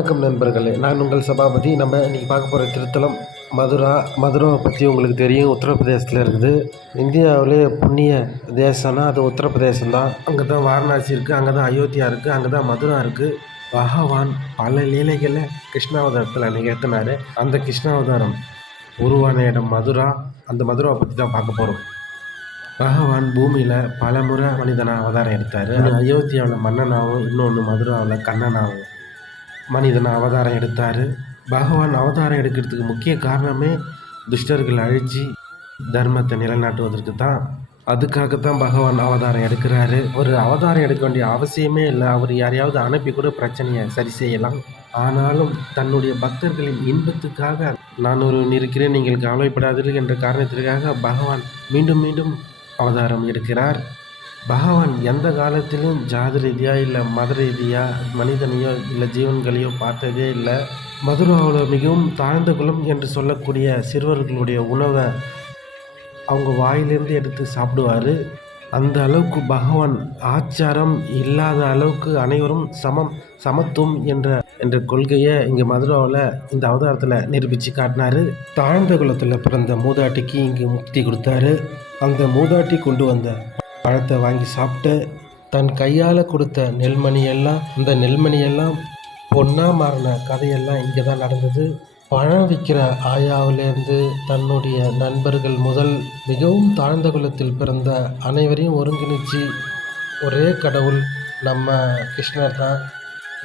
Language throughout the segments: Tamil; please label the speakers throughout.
Speaker 1: வணக்கம் நண்பர்களே. நான் உங்கள் சபாபதி. நம்ம இன்றைக்கி பார்க்க போகிற திருத்தலம் மதுரா மதுரை பற்றி உங்களுக்கு தெரியும். உத்தரப்பிரதேசத்தில் இருக்குது. இந்தியாவிலே புண்ணிய தேசம்னா அது உத்தரப்பிரதேசம் தான் அங்கே தான் வாரணாசி இருக்குது அங்கே தான் அயோத்தியா இருக்குது அங்கே தான் மதுரா இருக்குது பகவான் பல லீலைகளை கிருஷ்ணாவதாரத்தில் நிகழ்த்தினார். அந்த கிருஷ்ணாவதாரம் உருவான இடம் மதுரா. அந்த மதுராவை பற்றி தான் பார்க்க போகிறோம் பகவான் பூமியில் பல முறை மனிதனாக அவதாரம் எடுத்தார். அயோத்தியாவில் மன்னனாகவும் இன்னொன்று மதுராவில் கண்ணனாகவும் மனிதனை அவதாரம் எடுத்தார். பகவான் அவதாரம் எடுக்கிறதுக்கு முக்கிய காரணமே துஷ்டர்கள் அழிச்சு தர்மத்தை நிலைநாட்டுவதற்கு தான். அதுக்காக தான் பகவான் அவதாரம் எடுக்கிறாரு. ஒரு அவதாரம் எடுக்க வேண்டிய அவசியமே இல்லை. அவர் யாரையாவது அனுப்பி கூட பிரச்சனையை சரி செய்யலாம். ஆனாலும் தன்னுடைய பக்தர்களின் இன்பத்துக்காக நான் ஒரு இருக்கிறேன் நீங்கள் கவலைப்படாதீர்கள் என்ற காரணத்திற்காக பகவான் மீண்டும் மீண்டும் அவதாரம் எடுக்கிறார். பகவான் எந்த காலத்திலும் ஜாதி ரீதியாக இல்லை மத ரீதியாக மனிதனையோ இல்லை ஜீவன்களையோ பார்த்ததே இல்லை. மதுராவில் மிகவும் தாழ்ந்த குலம் என்று சொல்லக்கூடிய சிறுவர்களுடைய உணவை அவங்க வாயிலிருந்து எடுத்து சாப்பிடுவார். அந்த அளவுக்கு பகவான் ஆச்சாரம் இல்லாத அளவுக்கு அனைவரும் சமம் சமத்துவம் என்ற என்ற கொள்கையை இங்கே மதுராவில் இந்த அவதாரத்தில் நிரூபித்து காட்டினார். தாழ்ந்த குலத்தில் பிறந்த மூதாட்டிக்கு இங்கே முக்தி கொடுத்தாரு. அந்த மூதாட்டி கொண்டு வந்த பழத்தை வாங்கி சாப்பிட்டு தன் கையால் கொடுத்த நெல்மணியெல்லாம் இந்த அந்த நெல்மணி பொன்னாக மாறின கதையெல்லாம் இங்கே தான் நடந்தது. பழம் விற்கிற ஆயாவிலேருந்து தன்னுடைய நண்பர்கள் முதல் மிகவும் தாழ்ந்த குலத்தில் பிறந்த அனைவரையும் ஒருங்கிணைச்சு ஒரே கடவுள் நம்ம கிருஷ்ணர் தான்.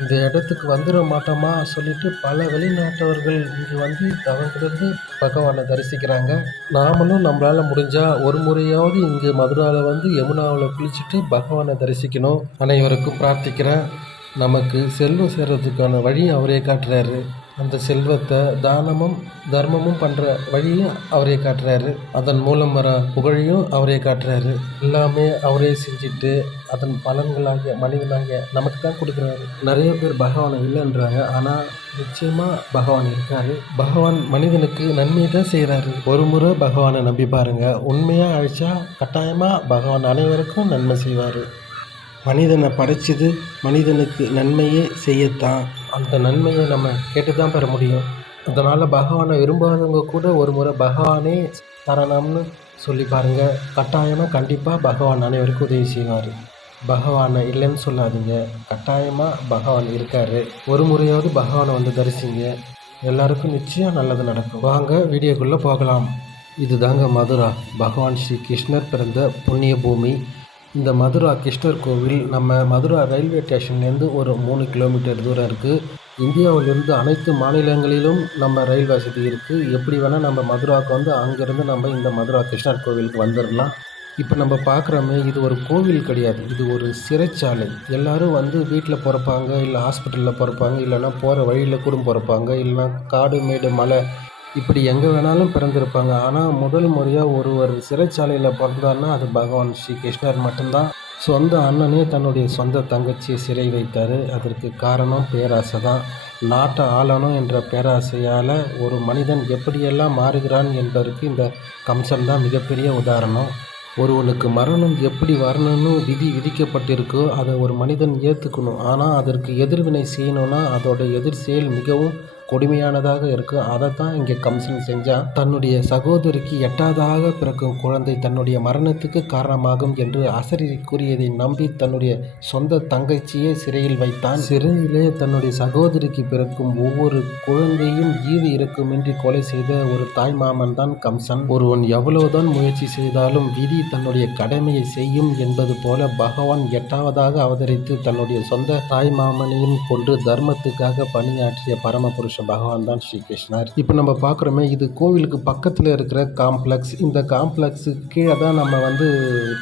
Speaker 1: இந்த இடத்துக்கு வந்துட மாட்டோமா சொல்லிட்டு பல வெளிநாட்டவர்கள் இங்கே வந்து தவங்கிருந்து பகவானை தரிசிக்கிறாங்க. நாமளும் நம்மளால் முடிஞ்சால் ஒரு முறையாவது இங்கே மதுராவில் வந்து யமுனாவில் குளிச்சுட்டு பகவானை தரிசிக்கணும். அனைவருக்கும் பிரார்த்திக்கிறேன். நமக்கு செல்வம் சேர்றதுக்கான வழியை அவரே காட்டுறாரு. அந்த செல்வத்தை தானமும் தர்மமும் பண்ணுற வழியும் அவரே காட்டுறாரு. அதன் மூலம் வர புகழையும் அவரே காட்டுறாரு. எல்லாமே அவரே செஞ்சுட்டு அதன் பலன்களாகிய மனிதனாகிய நமக்கு தான் கொடுக்குறாரு. நிறைய பேர் பகவானை இல்லைன்றாங்க. ஆனால் நிச்சயமாக பகவான் இருக்காரு. பகவான் மனிதனுக்கு நன்மையை தான் செய்கிறாரு ஒரு முறை பகவானை நம்பி பாருங்கள் உண்மையாக அழிச்சா கட்டாயமாக பகவான் அனைவருக்கும் நன்மை செய்வார். மனிதனை படைச்சது மனிதனுக்கு நன்மையே செய்யத்தான். அந்த நன்மையை நம்ம கேட்டு தான் பெற முடியும். அதனால் பகவானை விரும்பாதவங்க கூட ஒரு முறை பகவானே தரணம்னு சொல்லி பாருங்கள் கட்டாயமாக கண்டிப்பாக பகவான் அனைவருக்கும் உதவி செய்வார். பகவானை இல்லைன்னு சொல்லாதீங்க. கட்டாயமாக பகவான் இருக்கார். ஒரு முறையாவது பகவானை வந்து தரிசிங்க. எல்லாருக்கும் நிச்சயம் நல்லது நடக்கும். வாங்க வீடியோக்குள்ளே போகலாம். இதுதாங்க மதுரா. பகவான் ஸ்ரீ கிருஷ்ணர் பிறந்த புண்ணிய பூமி இந்த மதுரா கிருஷ்ணர் கோவில் நம்ம மதுரா ரயில்வே ஸ்டேஷன்லேருந்து ஒரு மூணு கிலோமீட்டர் தூரம் இருக்குது இந்தியாவிலிருந்து அனைத்து மாநிலங்களிலும் நம்ம ரயில் வசதி இருக்குது எப்படி வேணால் நம்ம மதுராவுக்கு வந்து அங்கேருந்து நம்ம இந்த மதுரா கிருஷ்ணர் கோவிலுக்கு வந்துடலாம். இப்போ நம்ம பார்க்குறோமே இது ஒரு கோவில் கிடையாது. இது ஒரு சிறைச்சாலை. எல்லோரும் வந்து வீட்டில் பிறப்பாங்க இல்லை ஹாஸ்பிட்டலில் பிறப்பாங்க இல்லைன்னா போகிற வழியில் கூட பிறப்பாங்க இல்லைன்னா காடு மேடு மலை இப்படி எங்கே வேணாலும் பிறந்திருப்பாங்க. ஆனால் முதல் முறையாக ஒருவர் சிறைச்சாலையில் பிறந்தாருன்னா அது பகவான் ஸ்ரீ கிருஷ்ணர் மட்டும்தான். சொந்த அண்ணனே தன்னுடைய சொந்த தங்கச்சியை சிறை வைத்தார். அதற்கு காரணம் பேராசை தான் நாட்டை ஆளணும் என்ற பேராசையால் ஒரு மனிதன் எப்படியெல்லாம் மாறுகிறான் என்பதற்கு இந்த கம்சன் தான் மிகப்பெரிய உதாரணம். ஒருவனுக்கு மரணம் எப்படி வரணும்னு விதி விதிக்கப்பட்டிருக்கோ அதை ஒரு மனிதன் ஏற்றுக்கணும் ஆனால் அதற்கு எதிர்வினை செய்யணும்னா அதோட எதிர் செயல் மிகவும் கொடுமையானதாக இருக்கும் அதை தான் இங்கே கம்சன் செஞ்சான் தன்னுடைய சகோதரிக்கு எட்டாவதாக பிறக்கும் குழந்தை தன்னுடைய மரணத்துக்கு காரணமாகும் என்று அசரீரி கூறியதை நம்பி தன்னுடைய சொந்த தங்கச்சியை சிறையில் வைத்தான். சிறையிலே தன்னுடைய சகோதரிக்கு பிறக்கும் ஒவ்வொரு குழந்தையும் ஈவு இறக்குமின்றி கொலை செய்த ஒரு தாய் மாமன் தான் கம்சன். ஒருவன் எவ்வளவுதான் முயற்சி செய்தாலும் விதி தன்னுடைய கடமையை செய்யும் என்பது போல பகவான் எட்டாவதாக அவதரித்து தன்னுடைய சொந்த தாய் மாமனையும் கொண்டு தர்மத்துக்காக பணியாற்றிய பரமபுருஷ பகவான் தான் ஸ்ரீ கிருஷ்ணர் இப்போ நம்ம பார்க்குறோமே இது கோவிலுக்கு பக்கத்தில் இருக்கிற காம்ப்ளெக்ஸ் இந்த காம்ப்ளெக்ஸு கீழே தான் நம்ம வந்து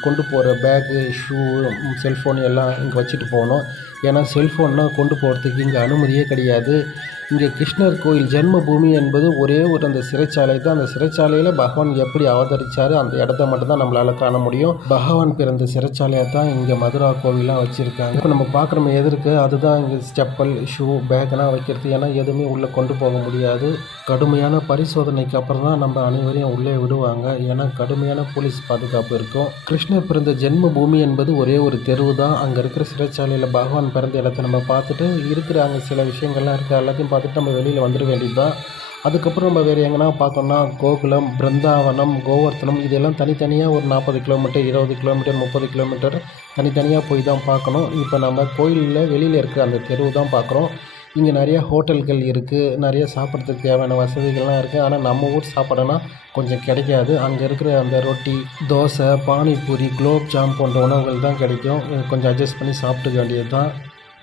Speaker 1: கொண்டு போகிற பேகு ஷூ செல்ஃபோன் எல்லாம் இங்கே வச்சுட்டு போகணும். ஏன்னா செல்ஃபோன்னா கொண்டு போகிறதுக்கு இங்கே அனுமதியே கிடையாது. இங்கே கிருஷ்ணர் கோயில் ஜென்மபூமி என்பது ஒரே ஒரு அந்த சிறைச்சாலை தான். அந்த சிறைச்சாலையில் பகவான் எப்படி அவதரிச்சாரு அந்த இடத்த மட்டும்தான் நம்மளால் காண முடியும். பகவான் பிறந்த சிறைச்சாலையாக தான் இங்கே மதுரா கோவிலாம் வச்சுருக்காங்க. இப்போ நம்ம பார்க்குறோம் எதிர்க்கு அதுதான் இங்கே செப்பல் ஷூ பேக்கெல்லாம் வைக்கிறது. ஏன்னா எதுவுமே உள்ளே கொண்டு போக முடியாது. கடுமையான பரிசோதனைக்கு அப்புறம் தான் நம்ம அனைவரையும் உள்ளே விடுவாங்க. ஏன்னா கடுமையான போலீஸ் பாதுகாப்பு இருக்கும். கிருஷ்ணர் பிறந்த ஜென்ம பூமி என்பது ஒரே ஒரு தெருவு தான். அங்கே இருக்கிற சிறைச்சாலையில் பகவான் பிறந்த இடத்த நம்ம பார்த்துட்டு இருக்கிற அங்கே சில விஷயங்கள்லாம் இருக்குது எல்லாத்தையும் பார்த்து பார்த்துட்டு நம்ம வெளியில் வந்துட வேண்டியது தான் அதுக்கப்புறம் நம்ம வேறு எங்கன்னா பார்த்தோம்னா கோகுலம் பிருந்தாவனம் கோவர்த்தனம் இதெல்லாம் தனித்தனியாக ஒரு நாற்பது கிலோமீட்டர் இருபது கிலோமீட்டர் முப்பது கிலோமீட்டர் தனித்தனியாக போய் தான் பார்க்கணும். இப்போ நம்ம கோயிலில் வெளியில் இருக்கிற அந்த தெருவு தான் பார்க்குறோம். இங்கே நிறைய ஹோட்டல்கள் இருக்குது நிறைய சாப்பிட்றதுக்கு தேவையான வசதிகள்லாம் இருக்குது ஆனால் நம்ம ஊர் சாப்பாடுனா கொஞ்சம் கிடைக்காது. அங்கே இருக்கிற அந்த ரொட்டி தோசை பானிபூரி குலோப் ஜாம் போன்ற உணவுகள் தான் கிடைக்கும். கொஞ்சம் அட்ஜஸ்ட் பண்ணி சாப்பிட்டுக்க வேண்டியது தான்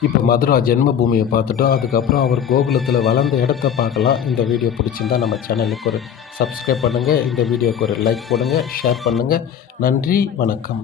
Speaker 1: இப்போ மதுரா ஜென்மபூமியை பார்த்துட்டோம். அதுக்கப்புறம் அவர் கோகுலத்தில் வளர்ந்த இடத்த பார்க்கலாம். இந்த வீடியோ பிடிச்சிருந்தா நம்ம சேனலுக்கு ஒரு சப்ஸ்கிரைப் பண்ணுங்கள் இந்த வீடியோக்கு ஒரு லைக் போடுங்கள் ஷேர் பண்ணுங்கள் நன்றி வணக்கம்.